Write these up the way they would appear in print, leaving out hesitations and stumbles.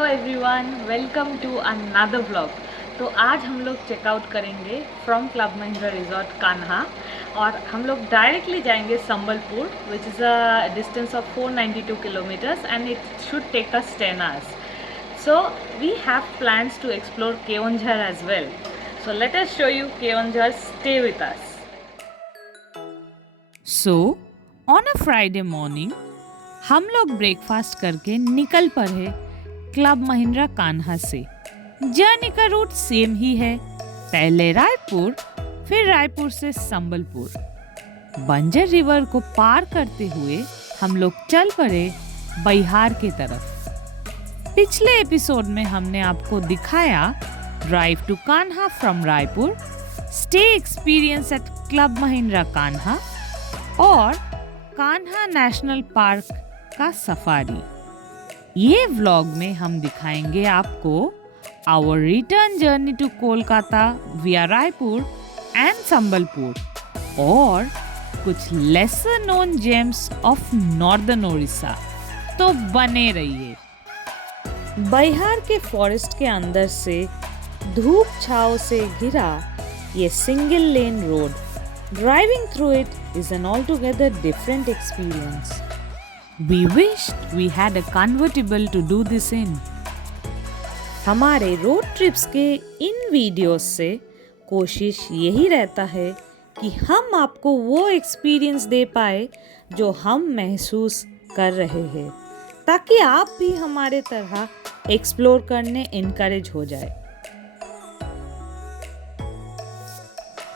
Hello everyone, welcome to another vlog. तो आज हम लोग चेकआउट करेंगे from Club Mahindra resort Kanha और हम लोग डायरेक्टली जाएंगे Sambalpur which is a distance of 492 kilometres and it should take us 10 hours. So we have plans to explore Keonjhar as well. So let us show you Keonjhar. Stay with us. So on a Friday morning हम लोग ब्रेकफास्ट करके निकल पड़े क्लब महिंद्रा कान्हा से। जर्नी का root same ही है, पहले रायपुर फिर रायपुर से संबलपुर। बंजर रिवर को पार करते हुए हम लोग चल पड़े बिहार की तरफ। पिछले एपिसोड में हमने आपको दिखाया drive to Kanha from Raipur, stay experience at Club Mahindra Kanha और कान्हा नेशनल पार्क का सफारी। ये व्लॉग में हम दिखाएंगे आपको our return journey to Kolkata via Raipur and Sambalpur और कुछ lesser known gems of northern Orissa. तो बने रहिए। बिहार के फॉरेस्ट के अंदर से धूप छाव से घिरा ये single lane road, driving through it is an altogether different experience. We wished we had a convertible to do this in. हमारे रोड ट्रिप्स के इन वीडियोस से कोशिश यही रहता है कि हम आपको वो एक्सपीरियंस दे पाए जो हम महसूस कर रहे हैं, ताकि आप भी हमारे तरह एक्सप्लोर करने इनकरेज हो जाए।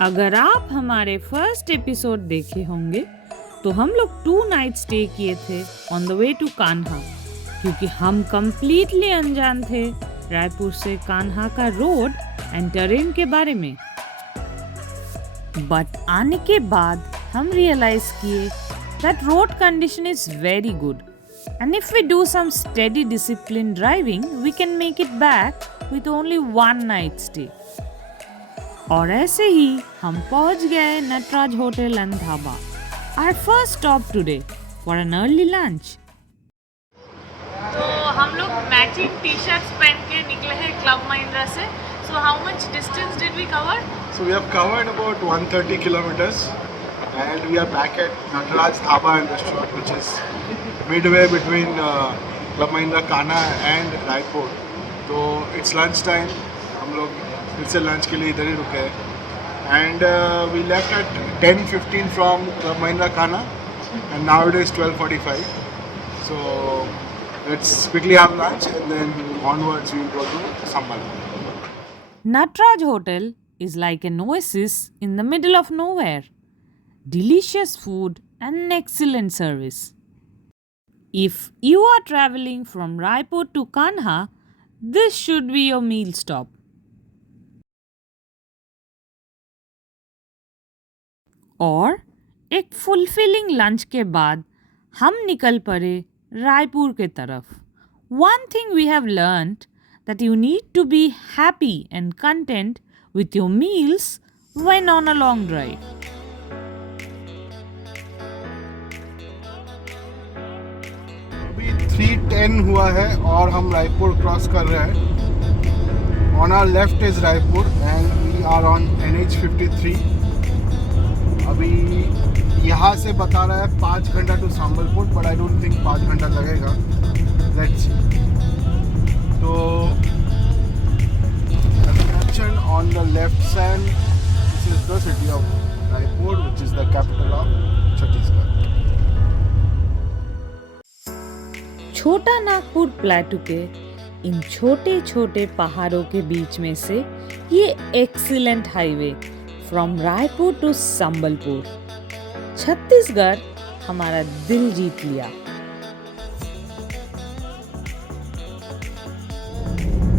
अगर आप हमारे फर्स्ट एपिसोड देखे होंगे तो हम लोग 2 नाइट स्टे किए थे on the way to Kanha, क्योंकि हम कंप्लीटली अनजान थे रायपुर से कान्हा का रोड एंड टेरेन के बारे में। बट आने के बाद हम रियलाइज किए that road condition is very good and if we do some steady discipline driving we can make it back with only 1 night stay. और ऐसे ही हम पहुंच गए Natraj hotel and dhaba, our first stop today for an early lunch. तो हम लोग matching T shirts पहन के निकले हैं क्लब महिंद्रा से। So how much distance did we cover? So we have covered about 130 kilometers and we are back at Nataraj Dhaba and Restaurant, which is midway between Club Mahindra Kanha and Raipur. तो it's lunch time, हम लोग फिर से लंच के लिए इधर ही रुके हैं and we left at 10:15 from Club Mahindra Kanha and now it is 12:45. So let's quickly have lunch and then onwards we will go to Sambalpur. Natraj Hotel is like an oasis in the middle of nowhere. Delicious food and excellent service. If you are traveling from Raipur to Kanha, this should be your meal stop. और एक fulfilling lunch के बाद हम निकल पड़े रायपुर के तरफ। One thing we have learned that you need to be happy and content with your meals when on a long drive. अभी 3:10 हुआ है और हम रायपुर क्रॉस कर रहे हैं. On our left is Raipur and we are on NH53. अभी यहाँ से बता रहा है 5 घंटा to Sambalpur, but I don't think 5 घंटा लगेगा. Let's see. तो construction on the left side, this is the city of Raipur which is the capital of Chhattisgarh. Chota Nagpur प्लेटू के इन छोटे छोटे पहाड़ों के बीच में से ये excellent highway from Raipur to Sambalpur, Chhattisgarh हमारा दिल जीत लिया।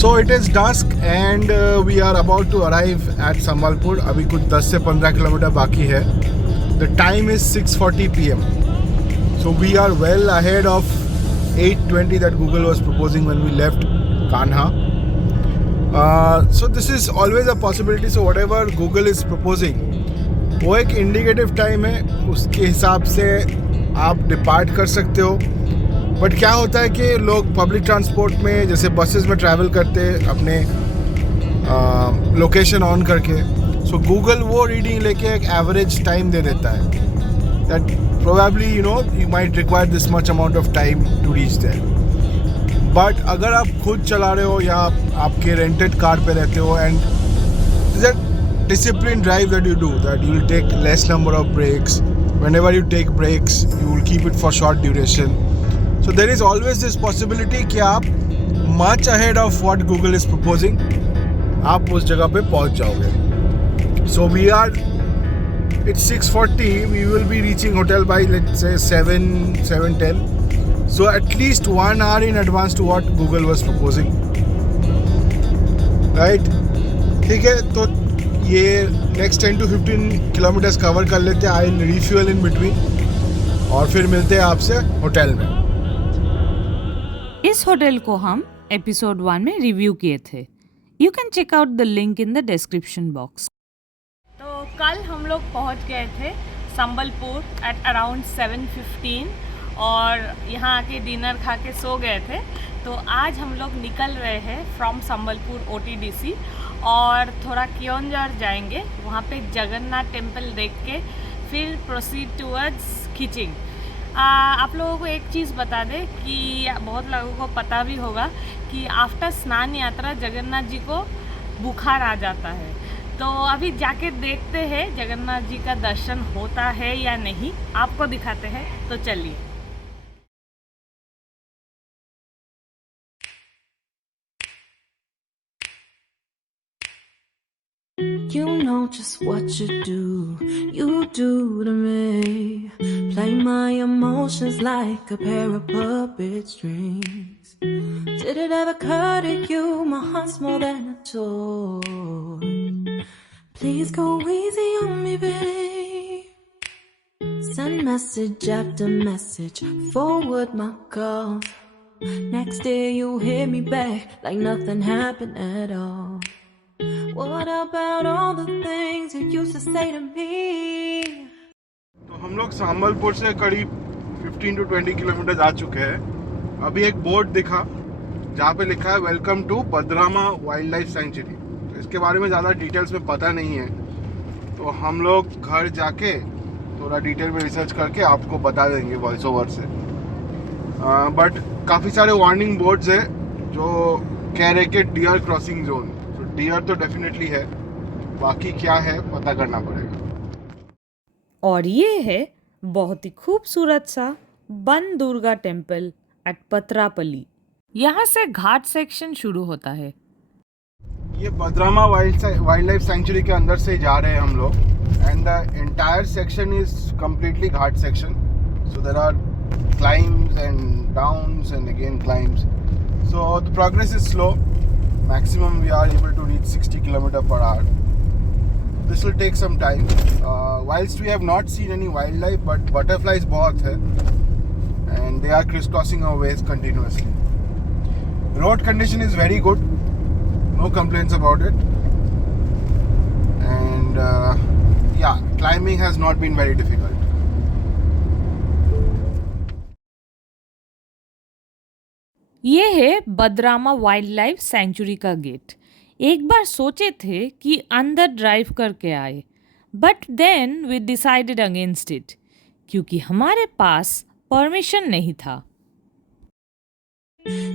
So it is dusk and we are about to arrive at Sambalpur. अभी कुछ 10 से 15 किलोमीटर बाकी है. The time is 6:40 p.m. So we are well ahead of 8:20 that Google was proposing when we left Kanha. So this is always a possibility. So whatever Google is proposing, वो एक indicative time है, उसके हिसाब से आप डिपार्ट कर सकते हो. बट क्या होता है कि लोग पब्लिक ट्रांसपोर्ट में जैसे बसेस में ट्रैवल करते अपने लोकेशन ऑन करके, सो गूगल वो रीडिंग लेके एक एवरेज टाइम दे देता है that probably you might require this much amount of time to reach there. But अगर आप खुद चला रहे हो या आपके रेंटेड कार पे रहते हो and disciplined drive that you do, that you will take less number of breaks. Whenever you take breaks, you will keep it for short duration. So there is always this possibility कि आप much ahead of what Google is proposing, आप उस जगह पे पहुंच जाओगे. So it's 6:40. We will be reaching hotel by let's say 7:10. So at least 1 hour in advance to what Google was proposing. Right? ठीक है, तो ये नेक्स्ट 10 to 15 किलोमीटर्स कवर कर लेते हैं. I will refuel in between और फिर मिलते हैं आपसे होटल में. इस होटल को हम एपिसोड 1 में रिव्यू किए थे. You can check out the link in the description box. तो कल हम लोग पहुंच गए थे संबलपुर एट अराउंड 7:15 और यहाँ आके डिनर खा के सो गए थे. तो आज हम लोग निकल रहे हैं फ्रॉम संबलपुर OTDC और थोड़ा क्योंझार जाएंगे. वहाँ पे जगन्नाथ टेम्पल देख के फिर प्रोसीड टूवर्ड्स खिचिंग. आप लोगों को एक चीज़ बता दें कि बहुत लोगों को पता भी होगा कि आफ्टर स्नान यात्रा जगन्नाथ जी को बुखार आ जाता है. तो अभी जाके देखते हैं जगन्नाथ जी का दर्शन होता है या नहीं, आपको दिखाते हैं. तो चलिए. You know just what you do to me. Play my emotions like a pair of puppet strings. Did it ever occur to you my heart's more than a toy? Please go easy on me, babe. Send message after message, forward my calls. Next day you hit me back like nothing happened at all. What about all the things you used to say to me? तो हम लोग संबलपुर से करीब 15 to 20 किलोमीटर आ चुके हैं. अभी एक बोर्ड दिखा जहाँ पे लिखा है welcome to Badrama wildlife sanctuary. तो इसके बारे में ज़्यादा डिटेल्स में पता नहीं है, तो हम लोग घर जाके थोड़ा डिटेल में रिसर्च करके आपको बता देंगे वॉइस ओवर से. बट काफ़ी सारे वार्निंग बोर्ड्स है जो कह रहे कि डियर क्रॉसिंग जोन. डियर तो डेफिनेटली है, बाकी क्या है पता करना पड़ेगा. और ये है बहुत ही खूबसूरत सा बन दुर्गा टेम्पल एट पत्रापल्ली. यहाँ से घाट सेक्शन शुरू होता है. ये बदरामा वाइल्ड लाइफ सेंचुरी के अंदर से जा रहे हैं हम लोग and the entire section is completely ghat section. So there are climbs and downs and again climbs. So the progress is slow. Maximum we are able to reach 60 km/h. This will take some time. Whilst we have not seen any wildlife, but butterflies बहुत है and they are crisscrossing our ways continuously. Road condition is very good. No complaints about it. And yeah, climbing has not been very difficult. ये है Badrama wildlife sanctuary का gate. एक बार सोचे थे कि अंदर ड्राइव करके आए, but then we decided against it क्योंकि हमारे पास परमिशन नहीं था.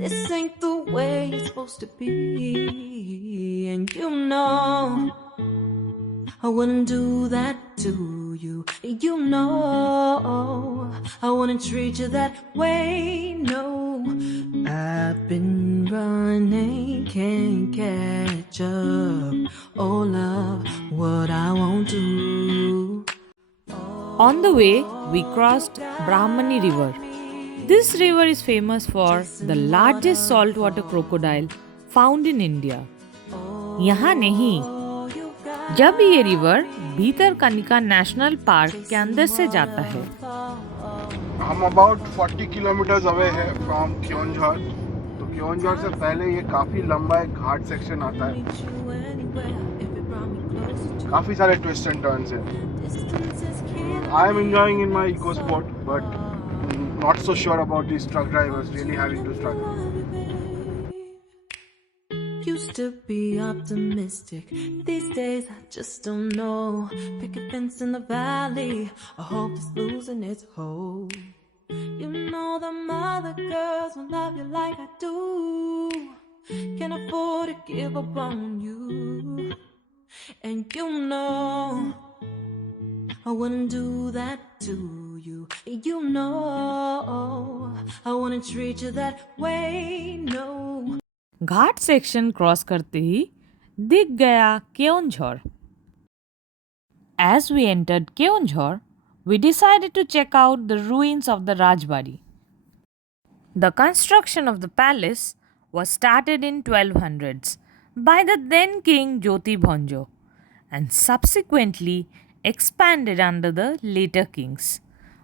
This ain't the way it's supposed to be, and you know I wouldn't do that to you. You know I wouldn't treat you that way. No, I've been running, can't catch up. Oh love, what I won't do. On the way, we crossed Brahmani River. This river is famous for the largest saltwater crocodile found in India. यहाँ नहीं, जब ये रिवर Bhitarkanika national park के अंदर से जाता है. हम अबाउट 40 किलोमीटर्स अवे है फ्रॉम क्योंझार. तो क्योंझार से पहले ये काफ़ी लंबा एक घाट सेक्शन आता है. काफ़ी सारे ट्विस्ट एंड टर्न्स हैं. I am enjoying in my EcoSport, but not so sure about these truck drivers really having to struggle. Used to be optimistic. These days I just don't know. Picket fence in the valley. I hope it's losing its hold. You know the other girls will love you like I do. Can't afford to give up on you. And you know I wouldn't do that to you. You know I wouldn't treat you that way, no. Ghat section cross करते ही दिख गया Keonjhar. As we entered Keonjhar, we decided to check out the ruins of the Rajbari. The construction of the palace was started in 1200s by the then king Jyoti Bhanjo and subsequently expanded under the later kings.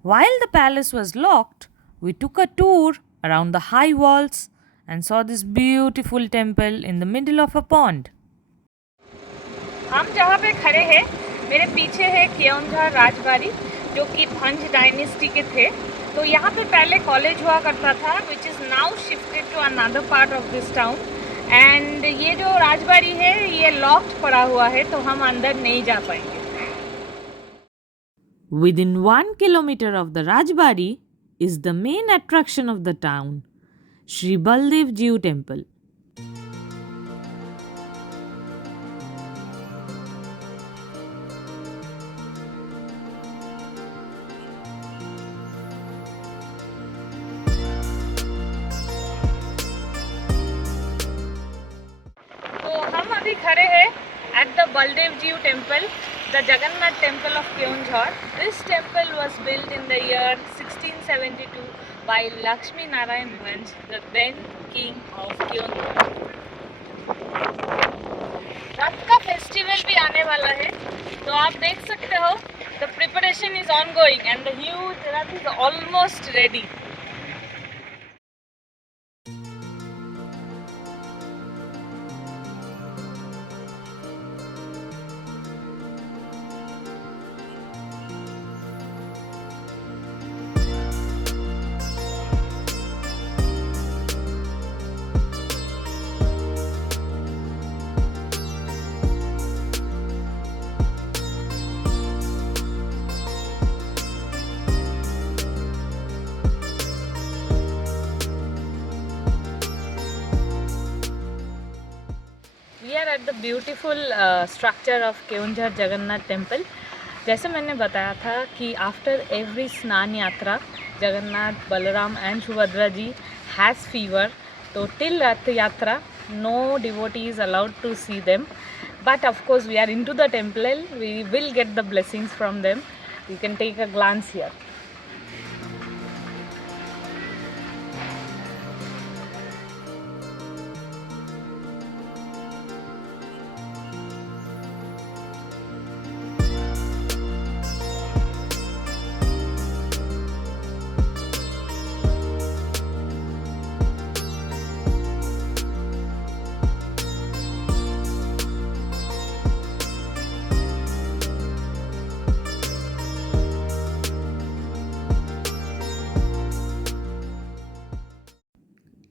While the palace was locked, we took a tour around the high walls and saw this beautiful temple in the middle of a pond. हम जहाँ पे खड़े हैं मेरे पीछे है केओंझर राजबाड़ी जो कि भंज डायनेस्टी के थे. तो यहाँ पे पहले कॉलेज हुआ करता था which is now shifted to another part of this town. And ये जो राजबाड़ी है ये लॉक्ड पड़ा हुआ है तो हम अंदर नहीं जा पाएंगे. Within 1 kilometer of the Rajbari is the main attraction of the town, Shri Baldev Jiu Temple. तो हम अभी खड़े हैं at the Baldev Jiu Temple, the Jagannath Temple of Keonjhar. This temple was built in the year 1672 by Lakshmi Narayan Bhanj, the then king of Keonjhar. रथ का फेस्टिवल भी आने वाला है तो आप देख सकते हो the preparation is ongoing and the huge rath is almost ready. We are at the beautiful structure of Keonjhar Jagannath Temple. जैसे मैंने बताया था कि after every Snana Yatra Jagannath Balaram and Subhadra ji has fever. तो till Rath Yatra no devotee is allowed to see them, but of course we are into the temple, we will get the blessings from them. You can take a glance here.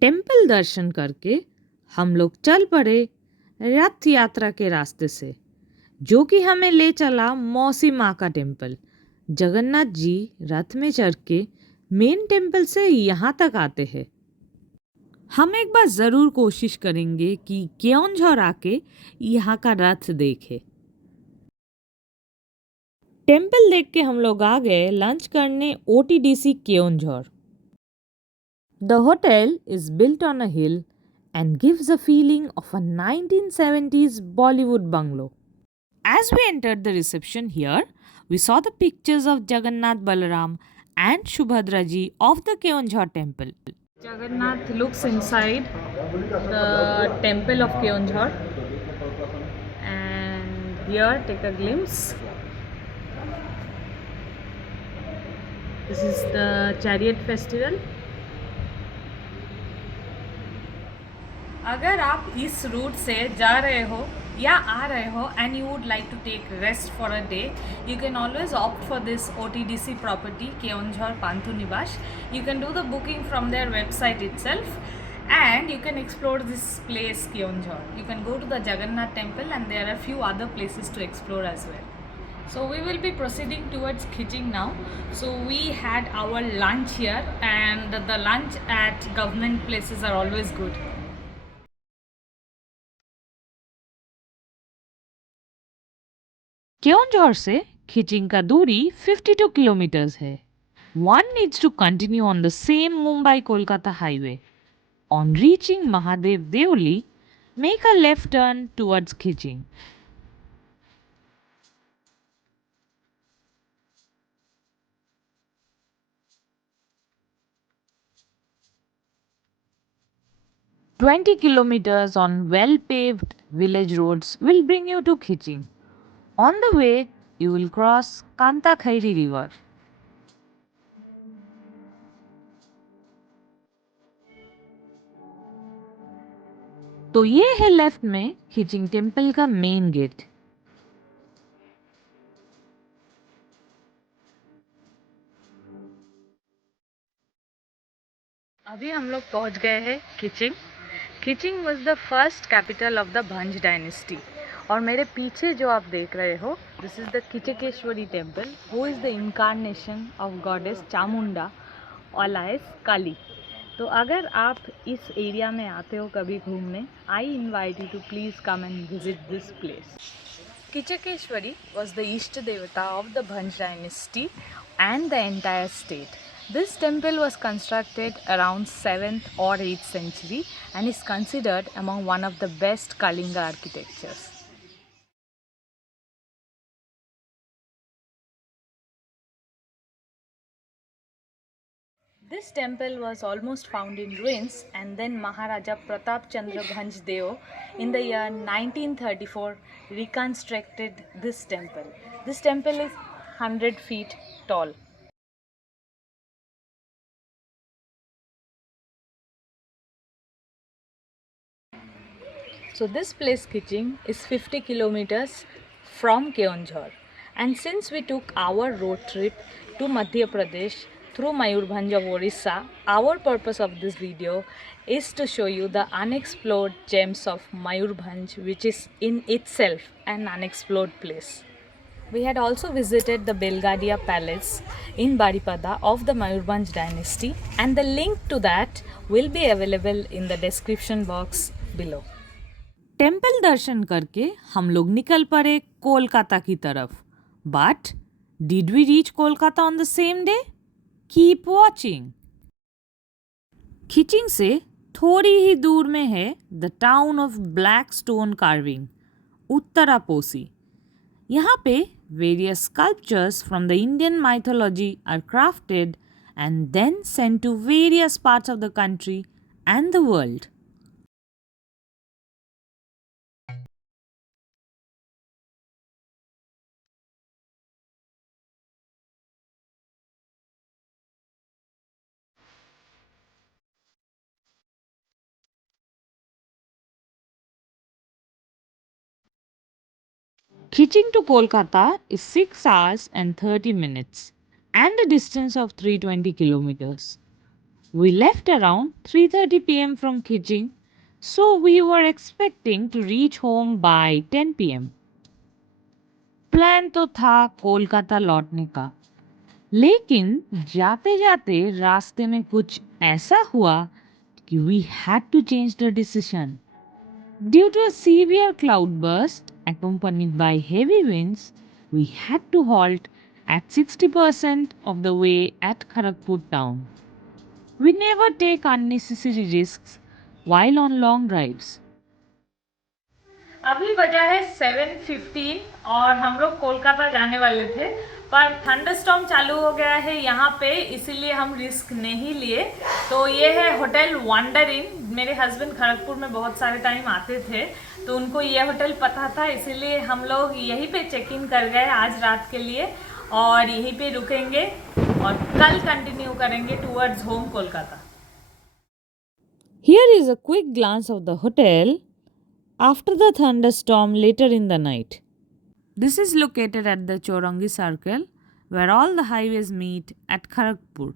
Temple darshan करके हम लोग चल पड़े रथ यात्रा के रास्ते से, जो कि हमें ले चला मौसी माँ का टेम्पल. जगन्नाथ जी रथ में चढ़ के मेन टेम्पल से यहाँ तक आते हैं. हम एक बार ज़रूर कोशिश करेंगे कि केओंझर आके यहाँ का रथ देखें. टेम्पल देख के हम लोग आ गए लंच करने OTDC Keonjhar. The hotel is built on a hill and gives a feeling of a 1970s Bollywood bungalow. As we entered the reception here, we saw the pictures of Jagannath Balaram and Subhadra ji of the Keonjhar temple. Jagannath looks inside the temple of Keonjhar, and here take a glimpse. This is the chariot festival. अगर आप इस रूट से जा रहे हो या आ रहे हो and you would like to take rest for a day, you can always opt for this OTDC property Keonjhar Panthu Niwas. You can do the booking from their website itself and you can explore this place Keonjhar. You can go to the Jagannath temple and there are few other places to explore as well. So we will be proceeding towards Khiching now. So we had our lunch here and the lunch at government places are always good. Keonjhar से खिचिंग का दूरी 52 किलोमीटर्स है. One needs to continue on the same Mumbai-Kolkata highway. On reaching Mahadev Deoli, make a left turn towards Khiching. "20 kilometers on well-paved village roads will bring you to Khiching. On the way, you will cross Kantakhairi river. तो ये है left में Khiching temple का main gate. अभी हम लोग पहुंच गए हैं Khiching. Khiching was the first capital of the Bhanj dynasty. और मेरे पीछे जो आप देख रहे हो, this is the Kichakeshwari temple, वो is the incarnation of goddess Chamunda alias Kali. तो अगर आप इस एरिया में आते हो कभी घूमने, I invite you to please come and visit this place. Kichakeshwari was the Ishta Devata of the Bhanj dynasty and the entire state. This temple was constructed around 7th or 8th century and is considered among one of the best Kalinga architectures. This temple was almost found in ruins and then Maharaja Pratap Chandra Bhanj Deo in the year 1934 reconstructed this temple. This temple is 100 feet tall. So this place Khiching is 50 kilometers from Keonjhar, and since we took our road trip to Madhya Pradesh through Mayurbhanj of Orissa, our purpose of this video is to show you the unexplored gems of Mayurbhanj, which is in itself an unexplored place. We had also visited the Belgadia Palace in Baripada of the Mayurbhanj dynasty, and the link to that will be available in the description box below. Temple darshan करके हम लोग निकल पड़े कोलकाता की तरफ. But did we reach Kolkata on the same day? Keep watching. Khiching से थोड़ी ही दूर में है the town of black stone carving, Uttaraposi. यहाँ पे various sculptures from the Indian mythology are crafted and then sent to various parts of the country and the world. Khiching to Kolkata is 6 hours and 30 minutes and a distance of 320 kilometers. We left around 3:30 p.m. from Khiching, so we were expecting to reach home by 10 p.m. Plan तो था कोलकाता लौटने का, लेकिन जाते जाते रास्ते में कुछ ऐसा हुआ कि we had to change the decision. Due to a severe cloudburst accompanied by heavy winds, we had to halt at 60% of the way at Kharagpur town. We never take unnecessary risks while on long drives. अभी बजा है 7:15 और हम लोग कोलकाता जाने वाले थे, पर थंडरस्टॉर्म चालू हो गया है यहाँ पे, इसीलिए हम रिस्क नहीं लिए. तो ये है होटल वंडर इन. मेरे हस्बैंड खड़गपुर में बहुत सारे टाइम आते थे, तो उनको ये होटल पता था, इसीलिए हम लोग यहीं पे चेक इन कर गए आज रात के लिए और यहीं पे रुकेंगे और कल कंटिन्यू करेंगे towards home Kolkata. Here is a quick glance of the hotel. after the thunderstorm later in the night. This is located at the Chaurangi Circle, where all the highways meet at Kharagpur.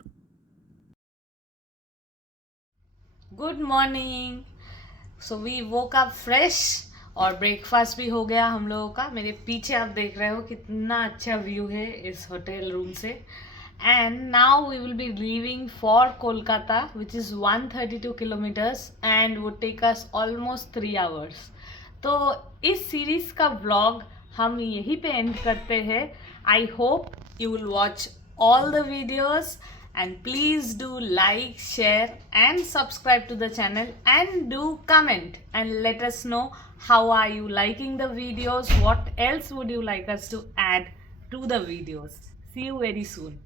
Good morning. So we woke up fresh और breakfast भी हो गया हम लोगों का. मेरे पीछे आप देख रहे हो कितना अच्छा व्यू है इस होटल रूम से. And now we will be leaving for Kolkata which is 132 kilometres and वो टेक अस ऑलमोस्ट 3 आवर्स. तो इस सीरीज़ का व्लॉग हम यहीं पे एंड करते हैं. I hope you will watch all the videos and please do like, share and subscribe to the channel and do comment and let us know how are you liking the videos, what else would you like us to add to the videos. See you very soon.